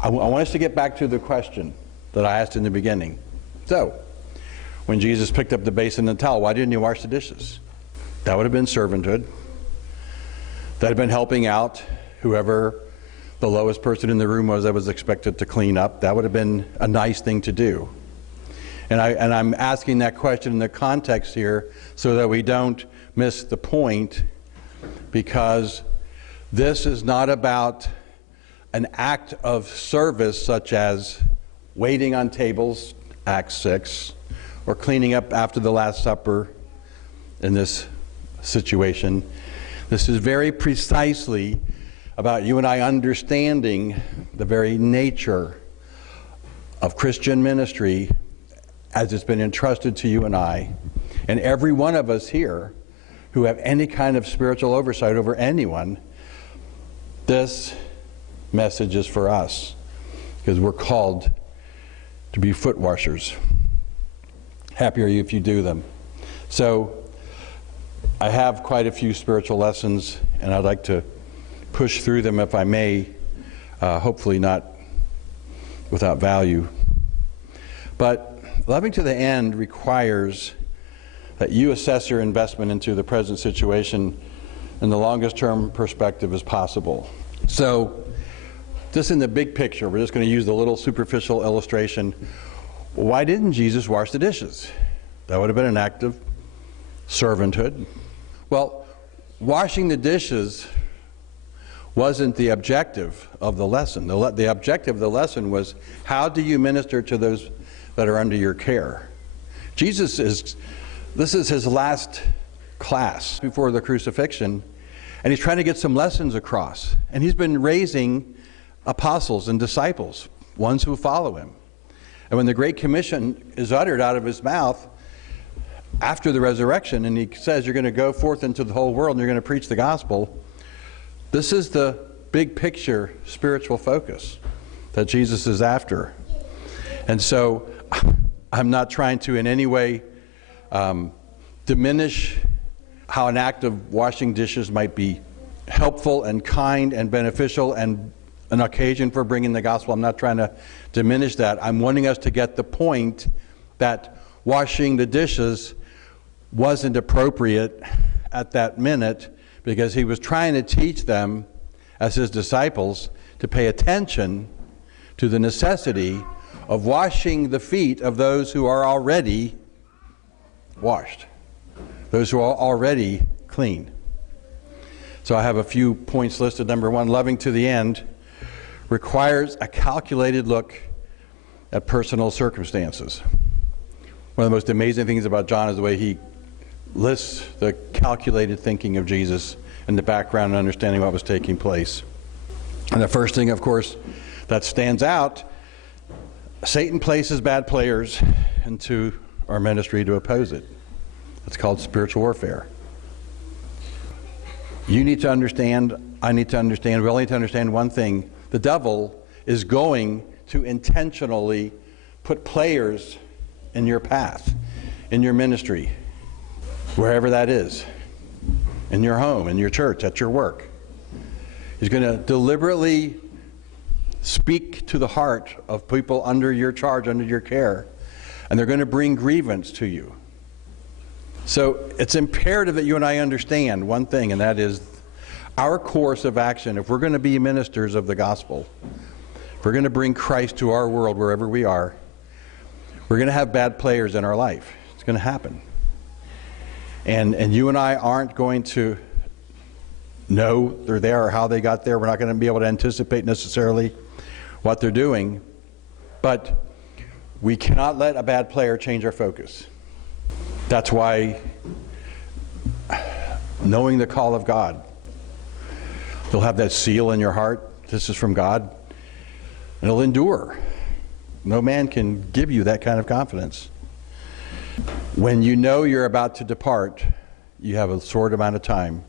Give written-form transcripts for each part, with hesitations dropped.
I want us to get back to the question that I asked in the beginning. So, when Jesus picked up the basin and the towel, why didn't he wash the dishes? That would have been servanthood. That would have been helping out whoever the lowest person in the room was that was expected to clean up. That would have been a nice thing to do. And I'm asking that question in the context here so that we don't miss the point, because this is not about an act of service such as waiting on tables, Acts 6, or cleaning up after the Last Supper in this situation. This is very precisely about you and I understanding the very nature of Christian ministry as it's been entrusted to you and I, and every one of us here who have any kind of spiritual oversight over anyone. This message is for us, because we're called to be foot washers. Happy are you if you do them. So I have quite a few spiritual lessons, and I'd like to push through them if I may, hopefully not without value. But loving to the end requires that you assess your investment into the present situation in the longest term perspective as possible. So, just in the big picture, we're just going to use the little superficial illustration. Why didn't Jesus wash the dishes? That would have been an act of servanthood. Well, washing the dishes wasn't the objective of the lesson. The objective of the lesson was, how do you minister to those that are under your care? This is his last class before the crucifixion, and he's trying to get some lessons across. And he's been raising apostles and disciples, ones who follow him. And when the Great Commission is uttered out of his mouth after the resurrection, and he says, you're going to go forth into the whole world and you're going to preach the gospel, this is the big picture spiritual focus that Jesus is after. And so I'm not trying to in any way diminish how an act of washing dishes might be helpful and kind and beneficial and an occasion for bringing the gospel. I'm not trying to diminish that. I'm wanting us to get the point that washing the dishes wasn't appropriate at that minute, because he was trying to teach them as his disciples to pay attention to the necessity of washing the feet of those who are already washed, those who are already clean. So I have a few points listed. Number one, loving to the end requires a calculated look at personal circumstances. One of the most amazing things about John is the way he lists the calculated thinking of Jesus in the background and understanding what was taking place. And the first thing, of course, that stands out, Satan places bad players into our ministry to oppose it. It's called spiritual warfare. You need to understand, I need to understand, we all need to understand one thing. The devil is going to intentionally put players in your path, in your ministry, wherever that is, in your home, in your church, at your work. He's going to deliberately speak to the heart of people under your charge, under your care, and they're going to bring grievance to you. So it's imperative that you and I understand one thing, and that is our course of action. If we're going to be ministers of the gospel, if we're going to bring Christ to our world wherever we are, we're going to have bad players in our life. It's going to happen. And you and I aren't going to know they're there or how they got there. We're not going to be able to anticipate necessarily what they're doing. But we cannot let a bad player change our focus. That's why knowing the call of God, you'll have that seal in your heart. This is from God. And it'll endure. No man can give you that kind of confidence. When you know you're about to depart, you have a short amount of time.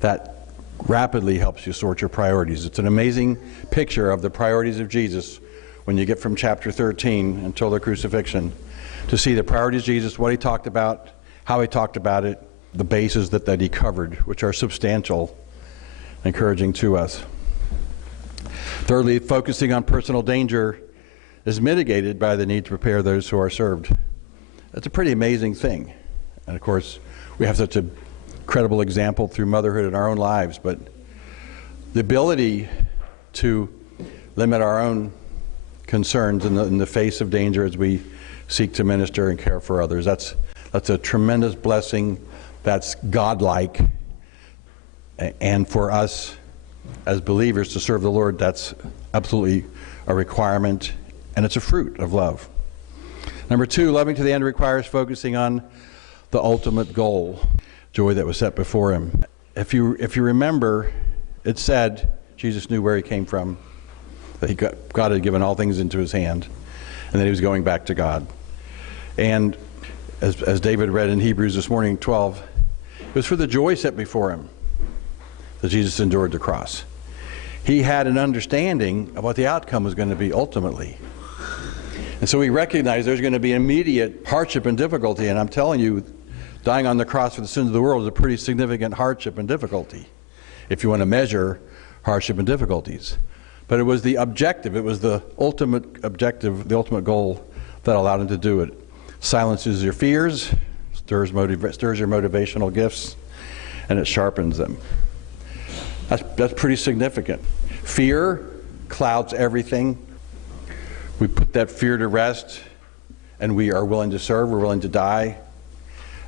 That rapidly helps you sort your priorities. It's an amazing picture of the priorities of Jesus when you get from chapter 13 until the crucifixion, to see the priorities of Jesus, what he talked about, how he talked about it, the bases that he covered, which are substantial, encouraging to us. Thirdly, focusing on personal danger is mitigated by the need to prepare those who are served. That's a pretty amazing thing. And of course, we have such a credible example through motherhood in our own lives, but the ability to limit our own concerns in the face of danger as we seek to minister and care for others, that's a tremendous blessing. That's godlike. And for us as believers to serve the Lord, that's absolutely a requirement, and it's a fruit of love. Number two, loving to the end requires focusing on the ultimate goal, joy that was set before him. If you remember, it said Jesus knew where he came from, that God had given all things into his hand, and that he was going back to God. And as David read in Hebrews this morning, 12, it was for the joy set before him that Jesus endured the cross. He had an understanding of what the outcome was going to be ultimately. And so he recognized there's going to be immediate hardship and difficulty. And I'm telling you, dying on the cross for the sins of the world is a pretty significant hardship and difficulty, if you want to measure hardship and difficulties. But it was the objective, it was the ultimate objective, the ultimate goal that allowed him to do it. Silences your fears, stirs your motivational gifts, and it sharpens them. That's pretty significant. Fear clouds everything. We put that fear to rest, and we are willing to serve, we're willing to die.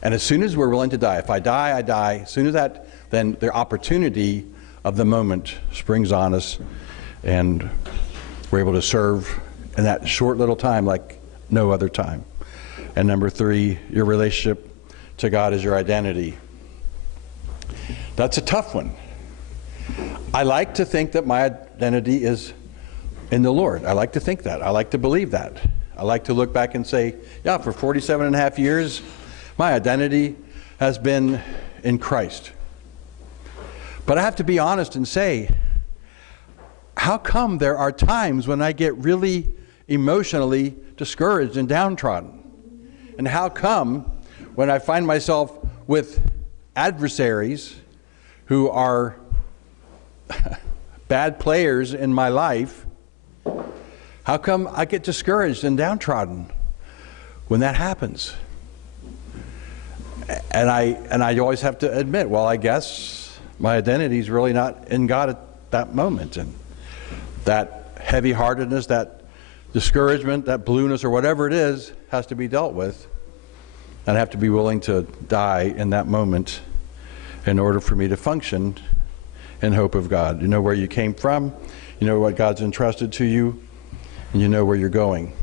And as soon as we're willing to die, if I die, I die. As soon as that, then the opportunity of the moment springs on us, and we're able to serve in that short little time like no other time. And number three, your relationship to God is your identity. That's a tough one. I like to think that my identity is in the Lord. I like to think that. I like to believe that. I like to look back and say, yeah, for 47 and a half years, my identity has been in Christ. But I have to be honest and say, how come there are times when I get really emotionally discouraged and downtrodden? And how come when I find myself with adversaries who are bad players in my life, how come I get discouraged and downtrodden when that happens? And I always have to admit, well, I guess my identity is really not in God at that moment. And that heavy-heartedness, that discouragement, that blueness, or whatever it is, has to be dealt with. And I have to be willing to die in that moment in order for me to function in hope of God. You know where you came from, you know what God's entrusted to you, and you know where you're going.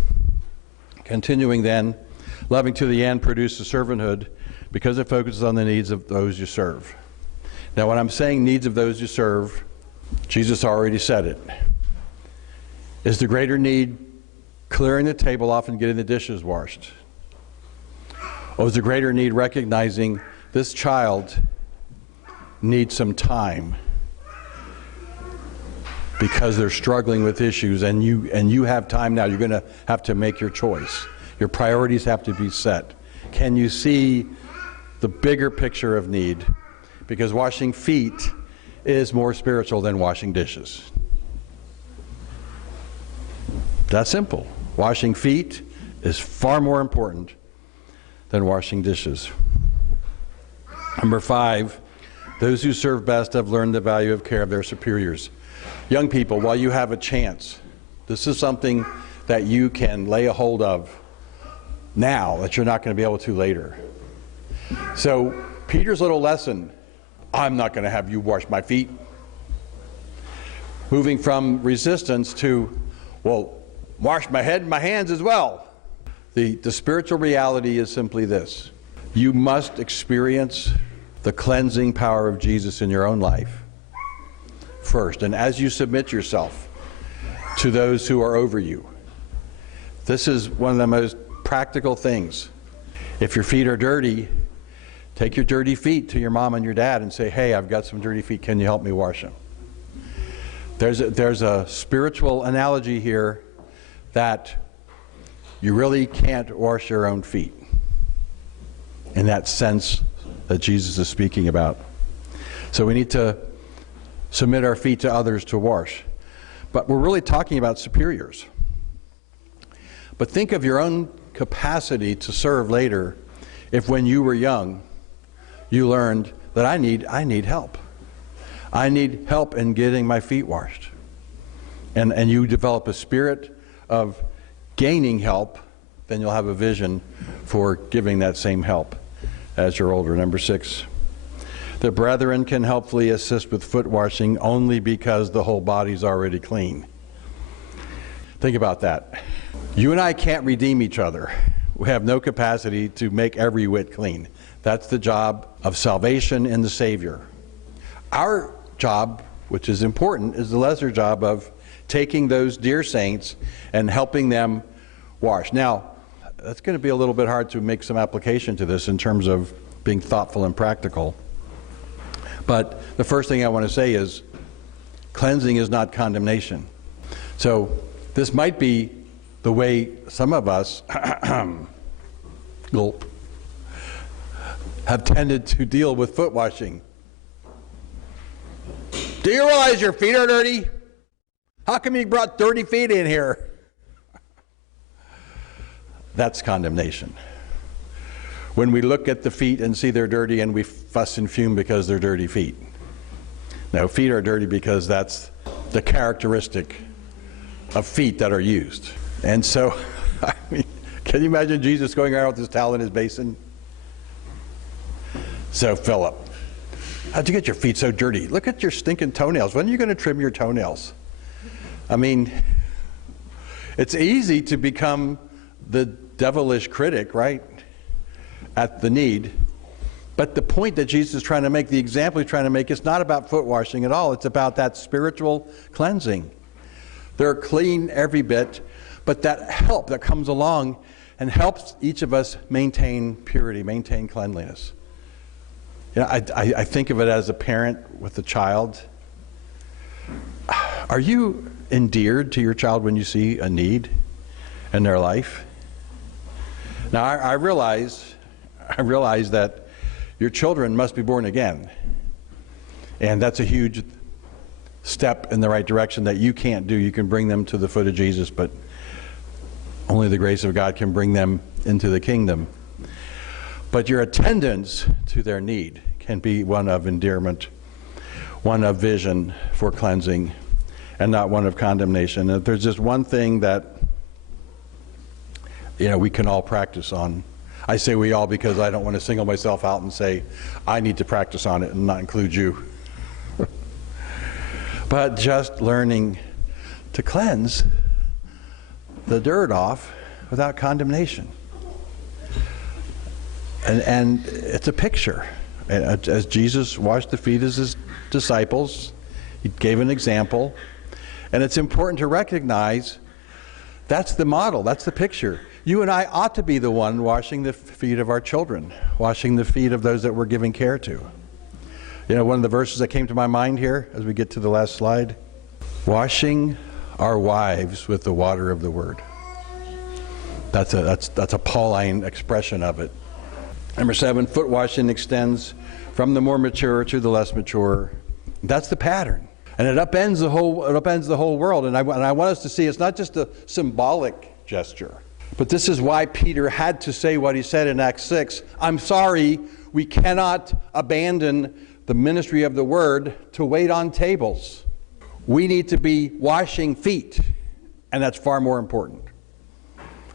Continuing then, loving to the end produces servanthood because it focuses on the needs of those you serve. Now, when I'm saying needs of those you serve, Jesus already said it. Is the greater need clearing the table off and getting the dishes washed? Or is the greater need recognizing this child needs some time because they're struggling with issues, and you have time now? You're going to have to make your choice. Your priorities have to be set. Can you see the bigger picture of need? Because washing feet is more spiritual than washing dishes. That's simple. Washing feet is far more important than washing dishes. Number 5, those who serve best have learned the value of care of their superiors. Young people, while you have a chance, this is something that you can lay a hold of now that you're not going to be able to later. So Peter's little lesson, I'm not going to have you wash my feet. Moving from resistance to, well, wash my head and my hands as well. The spiritual reality is simply this. You must experience the cleansing power of Jesus in your own life first. And as you submit yourself to those who are over you, this is one of the most practical things. If your feet are dirty, take your dirty feet to your mom and your dad and say, hey, I've got some dirty feet. Can you help me wash them? There's a spiritual analogy here that you really can't wash your own feet in that sense that Jesus is speaking about. So we need to submit our feet to others to wash. But we're really talking about superiors. But think of your own capacity to serve later if when you were young, you learned that I need help. I need help in getting my feet washed. And you develop a spirit of gaining help, then you'll have a vision for giving that same help as you're older. Number 6, the brethren can helpfully assist with foot washing only because the whole body's already clean. Think about that. You and I can't redeem each other. We have no capacity to make every whit clean. That's the job of salvation in the Savior. Our job, which is important, is the lesser job of taking those dear saints and helping them wash. Now, that's going to be a little bit hard to make some application to this in terms of being thoughtful and practical. But the first thing I want to say is cleansing is not condemnation. So this might be the way some of us gulp, have tended to deal with foot washing. Do you realize your feet are dirty? How come you brought dirty feet in here? That's condemnation. When we look at the feet and see they're dirty and we fuss and fume because they're dirty feet. No, feet are dirty because that's the characteristic of feet that are used. And so, I mean, can you imagine Jesus going around with his towel in his basin? So, Philip, how'd you get your feet so dirty? Look at your stinking toenails. When are you going to trim your toenails? I mean, it's easy to become the devilish critic, right, at the need. But the point that Jesus is trying to make, the example he's trying to make, is not about foot washing at all. It's about that spiritual cleansing. They're clean every bit, but that help that comes along and helps each of us maintain purity, maintain cleanliness. You know, I think of it as a parent with a child. Are you endeared to your child when you see a need in their life? Now, I realize that your children must be born again. And that's a huge step in the right direction that you can't do. You can bring them to the foot of Jesus, but only the grace of God can bring them into the kingdom. But your attendance to their need can be one of endearment, one of vision for cleansing, and not one of condemnation. And if there's just one thing that, you know, we can all practice on. I say we all because I don't want to single myself out and say I need to practice on it and not include you. But just learning to cleanse the dirt off without condemnation. And it's a picture. As Jesus washed the feet of his disciples, he gave an example. And it's important to recognize that's the model, that's the picture. You and I ought to be the one washing the feet of our children, washing the feet of those that we're giving care to. You know, one of the verses that came to my mind here as we get to the last slide, washing our wives with the water of the word. That's a Pauline expression of it. Number 7, foot washing extends from the more mature to the less mature. That's the pattern. And it upends the whole world. And I want us to see it's not just a symbolic gesture. But this is why Peter had to say what he said in Acts 6. I'm sorry, we cannot abandon the ministry of the word to wait on tables. We need to be washing feet. And that's far more important.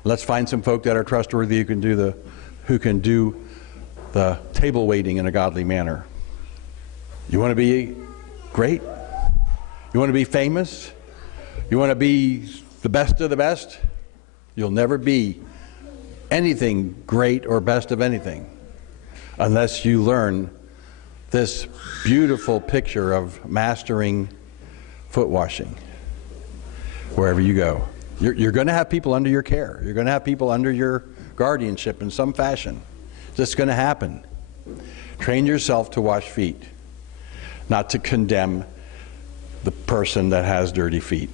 Let's find some folk that are trustworthy who can do the table waiting in a godly manner. You want to be great? You want to be famous? You want to be the best of the best? You'll never be anything great or best of anything unless you learn this beautiful picture of mastering foot washing wherever you go. You're going to have people under your care. You're going to have people under your guardianship in some fashion. It's going to happen. Train yourself to wash feet, not to condemn the person that has dirty feet.